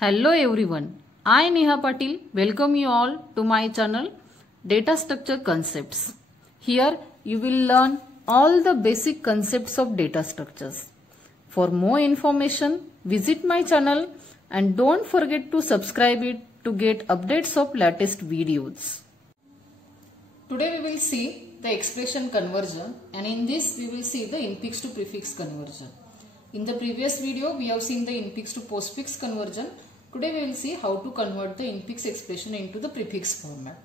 Hello everyone, I Neha Patil welcome you all to my channel Data Structure Concepts. Here you will learn all the basic concepts of data structures. For more information visit my channel and don't forget to subscribe it to get updates of latest videos. Today we will see the expression conversion, and in this we will see the infix to prefix conversion. In the previous video we have seen the infix to postfix conversion. Today we will see how to convert the infix expression into the prefix format.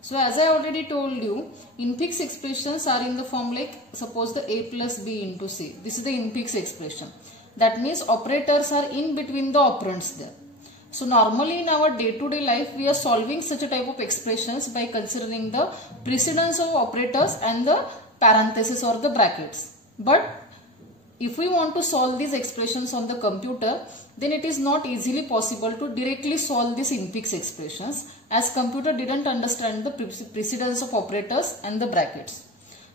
So as I already told you, infix expressions are in the form like suppose the a plus b into c. This is the infix expression. That means operators are in between the operands there. So normally in our day-to-day life we are solving such a type of expressions by considering the precedence of operators and the parentheses or the brackets. But if we want to solve these expressions on the computer, then it is not easily possible to directly solve these infix expressions, as computer didn't understand the precedence of operators and the brackets.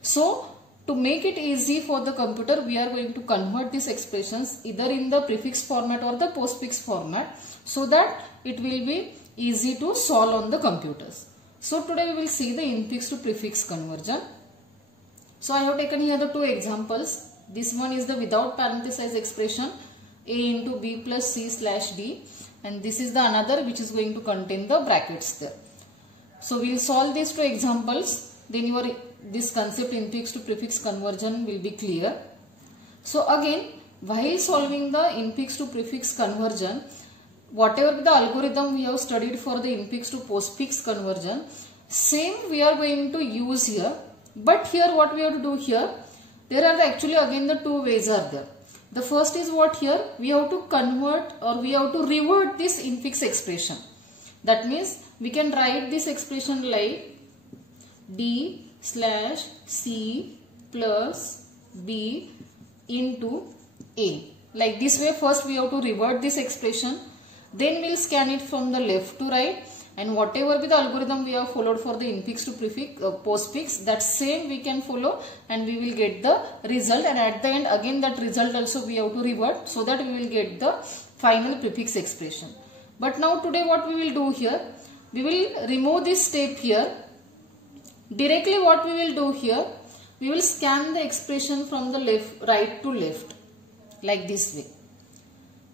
So to make it easy for the computer, we are going to convert these expressions either in the prefix format or the postfix format, so that it will be easy to solve on the computers. So today we will see the infix to prefix conversion. So I have taken here the two examples. This one is the without parenthesis expression a into b plus c slash d, and this is the another which is going to contain the brackets there. So we will solve these two examples, then this concept infix to prefix conversion will be clear. So again, while solving the infix to prefix conversion, whatever the algorithm we have studied for the infix to postfix conversion, same we are going to use here. But here what we have to do here, there are actually again the two ways are there. The first is what here, we have to convert or we have to revert this infix expression. That means we can write this expression like d slash c plus b into a. Like this way first we have to revert this expression. Then we will scan it from the left to right. And whatever be the algorithm we have followed for the infix to prefix postfix, that same we can follow and we will get the result, and at the end again that result also we have to revert, so that we will get the final prefix expression. But now today what we will do here, we will remove this step here. Directly what we will do here, we will scan the expression from the right to left like this way.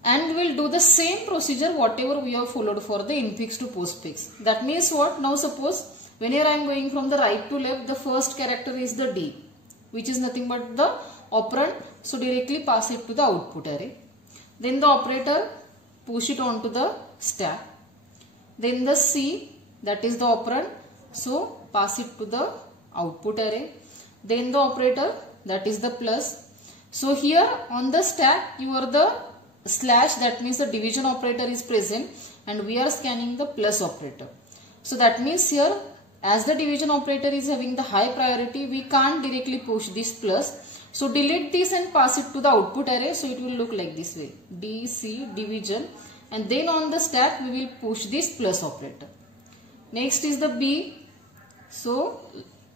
And we will do the same procedure whatever we have followed for the infix to postfix. That means what? Now suppose whenever I am going from the right to left, the first character is the D, which is nothing but the operand. So directly pass it to the output array. Then the operator push it onto the stack. Then the C, that is the operand. So pass it to the output array. Then the operator, that is the plus. So here on the stack you are the slash, that means the division operator is present, and we are scanning the plus operator. So that means here as the division operator is having the high priority, we can't directly push this plus. So delete this and pass it to the output array. So it will look like this way, DC division, and then on the stack we will push this plus operator. Next is the B. So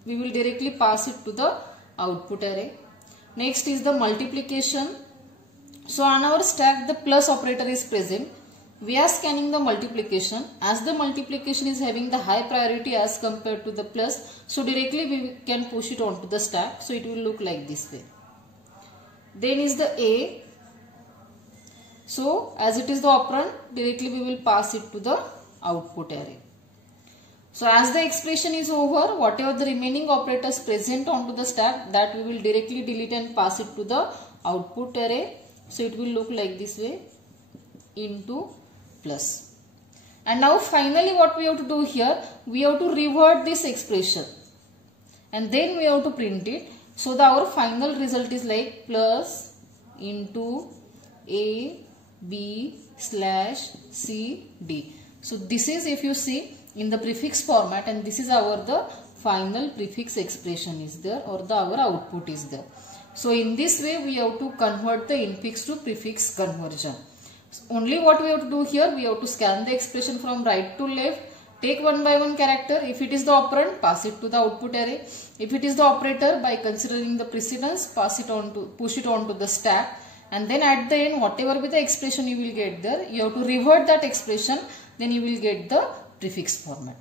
we will directly pass it to the output array. Next is the multiplication. So on our stack the plus operator is present. We are scanning the multiplication. As the multiplication is having the high priority as compared to the plus, so directly we can push it onto the stack. So it will look like this way. Then is the A. So as it is the operand, directly we will pass it to the output array. So as the expression is over, whatever the remaining operators present onto the stack, that we will directly delete and pass it to the output array. So it will look like this way, into plus. And now finally what we have to do here, we have to revert this expression and then we have to print it. So our final result is like plus into a b slash c d. So this is, if you see, in the prefix format, and this is the final prefix expression is there, or our output is there. So in this way we have to convert the infix to prefix conversion. Only what we have to do here, we have to scan the expression from right to left, take one by one character. If it is the operand, pass it to the output array. If it is the operator, by considering the precedence, push it onto the stack. and then at the end whatever be the expression you will get there, you have to revert that expression, then you will get the prefix format.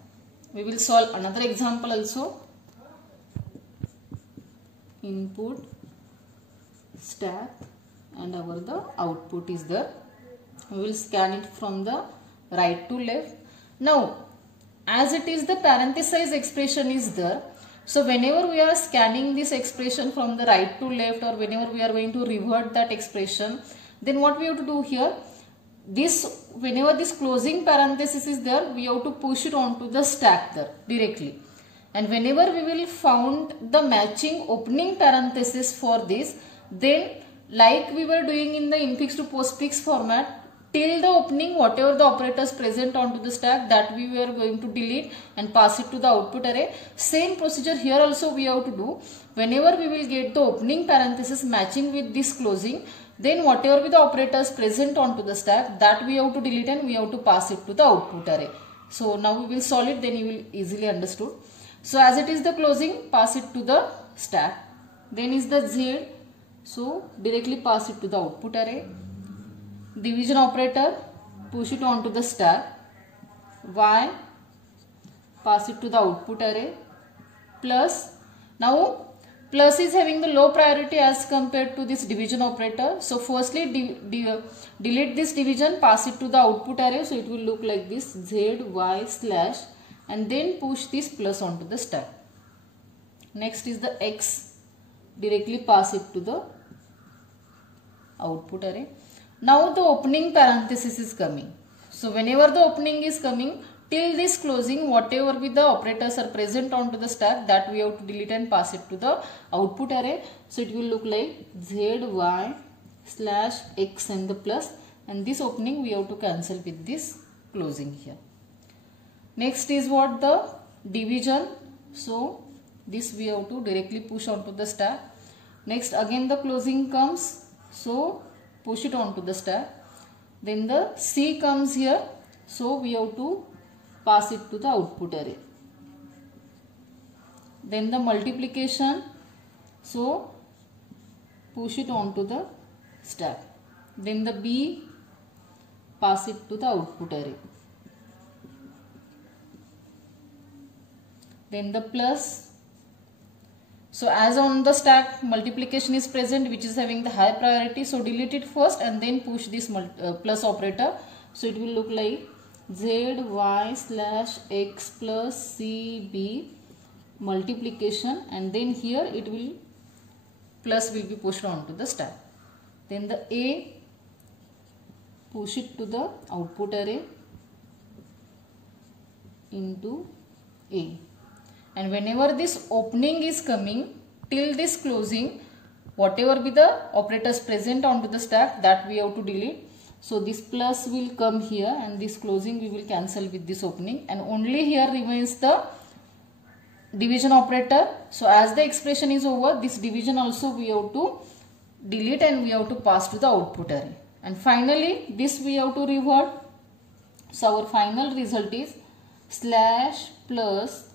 We will solve another example also. Input stack and the output is there. We will scan it from the right to left. Now as it is the parenthesized expression is there, so whenever we are scanning this expression from the right to left, or whenever we are going to revert that expression, then what we have to do here, this whenever this closing parenthesis is there, we have to push it onto the stack there directly. And whenever we will found the matching opening parenthesis for this, then like we were doing in the infix to postfix format, till the opening whatever the operators present onto the stack, that we were going to delete and pass it to the output array. Same procedure here also we have to do. Whenever we will get the opening parenthesis matching with this closing, then whatever be the operators present onto the stack, that we have to delete and we have to pass it to the output array. So now we will solve it, then you will easily understood. So as it is the closing, pass it to the stack. Then is the Z, so directly pass it to the output array. Division operator, push it onto the stack. Y, pass it to the output array. Plus, now plus is having the low priority as compared to this division operator. So firstly delete this division, pass it to the output array. So it will look like this, Z, Y slash, and then push this plus onto the stack. Next is the X, directly pass it to the output array. Now the opening parenthesis is coming. So whenever the opening is coming, till this closing, whatever be the operators are present onto the stack, that we have to delete and pass it to the output array. So it will look like Z, Y slash X and the plus, and this opening we have to cancel with this closing here. Next is what, the division. So this we have to directly push onto the stack. Next again the closing comes, so push it onto the stack. Then the C comes here, so we have to pass it to the output array. Then the multiplication, so push it onto the stack. Then the B, pass it to the output array. Then the plus. So as on the stack multiplication is present, which is having the high priority, so delete it first and then push this plus operator. So it will look like Z, Y slash X plus C, B multiplication, and then here it will plus will be pushed onto the stack. Then the A, push it to the output array into A. And whenever this opening is coming, till this closing, whatever be the operators present onto the stack, that we have to delete. So this plus will come here, and this closing we will cancel with this opening, and only here remains the division operator. So as the expression is over, this division also we have to delete and we have to pass to the output array. And finally this we have to revert. So our final result is slash plus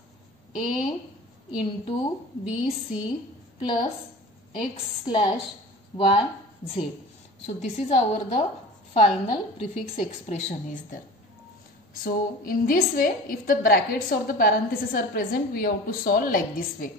A into BC plus X slash Y Z. So this is our the final prefix expression is there. So in this way, if the brackets or the parentheses are present, we have to solve like this way.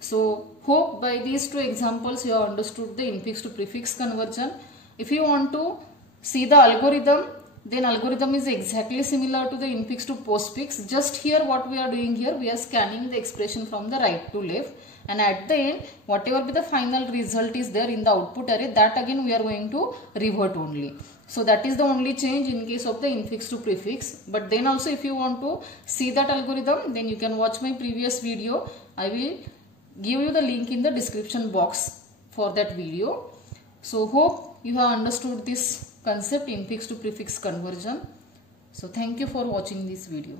So hope by these two examples you have understood the infix to prefix conversion. If you want to see the algorithm, then algorithm is exactly similar to the infix to postfix. Just here what we are doing here, we are scanning the expression from the right to left, and at the end whatever be the final result is there in the output array, that again we are going to revert only. So that is the only change in case of the infix to prefix. But then also if you want to see that algorithm, then you can watch my previous video. I will give you the link in the description box for that video. So hope you have understood this concept infix to prefix conversion. So thank you for watching this video.